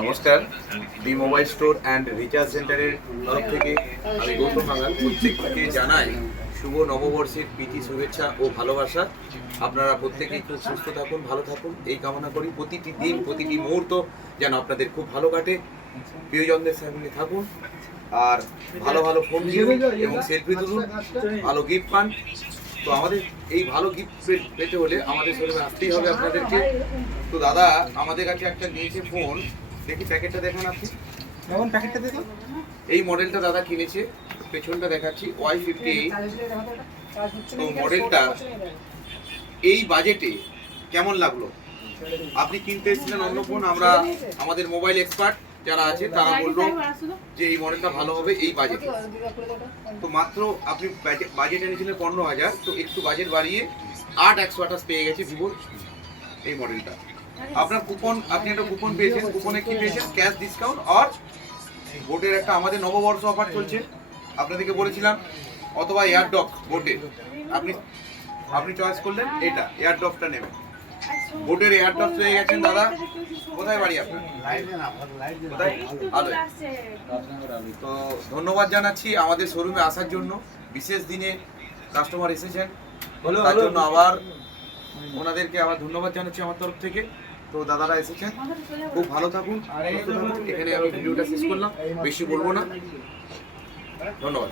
নমস্কার, দি mobile store and recharge সেন্টারের তরফ থেকে আমি গৌতম বাঙাল প্রত্যেককে জানাই শুভ নববর্ষের প্রীতি শুভেচ্ছা ও ভালোবাসা। আপনারা প্রত্যেকেই খুব সুস্থ থাকুন, ভালো থাকুন এই কামনা করি। প্রতিটি দিন প্রতিটি মুহূর্ত যেন আপনাদের খুব ভালো কাটে, প্রিয়জনদের সঙ্গে থাকুন আর ভালো ভালো ফোন কিনুন এবং সেলফি তুলুন, ভালো গিফট পান। তো আমাদের এই ভালো গিফট পেতে হলে আমাদের শোরুমে আসতেই হবে আপনাদেরকে। তো দাদা আমাদের কাছে একটা নিয়েছে ফোন, দেখি প্যাকেটটা দেখান আপনি। যেমন প্যাকেটটা দেখুন, এই মডেলটা দাদা কিনেছে, পেছনটা দেখাচ্ছি Y58। তো মডেলটা এই বাজেটে কেমন লাগলো? আপনি কিনতে এসেছিলেন অন্য ফোন, আমরা আমাদের মোবাইল এক্সপার্ট যারা আছে তারা বললো যে এই মডেলটা ভালো হবে এই বাজেটে। তো মাত্র আপনি বাজেট এনেছিলেন 15,000, তো একটু বাজেট বাড়িয়ে 8,128 পেয়ে গেছে ভিভোর এই মডেলটা। আপনার কুপন, আপনি একটা কুপন পেয়েছেন, কুপনে কি পেয়েছেন? ক্যাশ ডিসকাউন্ট আর বোটের একটা আমাদের নববর্ষ অফার চলছে, আপনাদেরকে বলেছিলাম, অথবা এয়ারডক বোটের। আপনি চয়েস করলেন এটা, এয়ারডকটা নেবেন। বোটের এয়ারডক পেয়ে গেছেন দাদা। কোথায় বাড়ি আপনার? কোথায়? আলোয়। তো ধন্যবাদ জানাচ্ছি আমাদের শোরুমে আসার জন্য। বিশেষ দিনে কাস্টমার এসেছেন, তার জন্য আবার ওনাদেরকে আবার ধন্যবাদ জানাচ্ছি আমার তরফ থেকে। তো দাদারা এসেছেন, খুব ভালো থাকুন, সুস্থ থাকুন। এখানে আমি ভিডিওটা শেষ করলাম, বেশি বলবো না। ধন্যবাদ।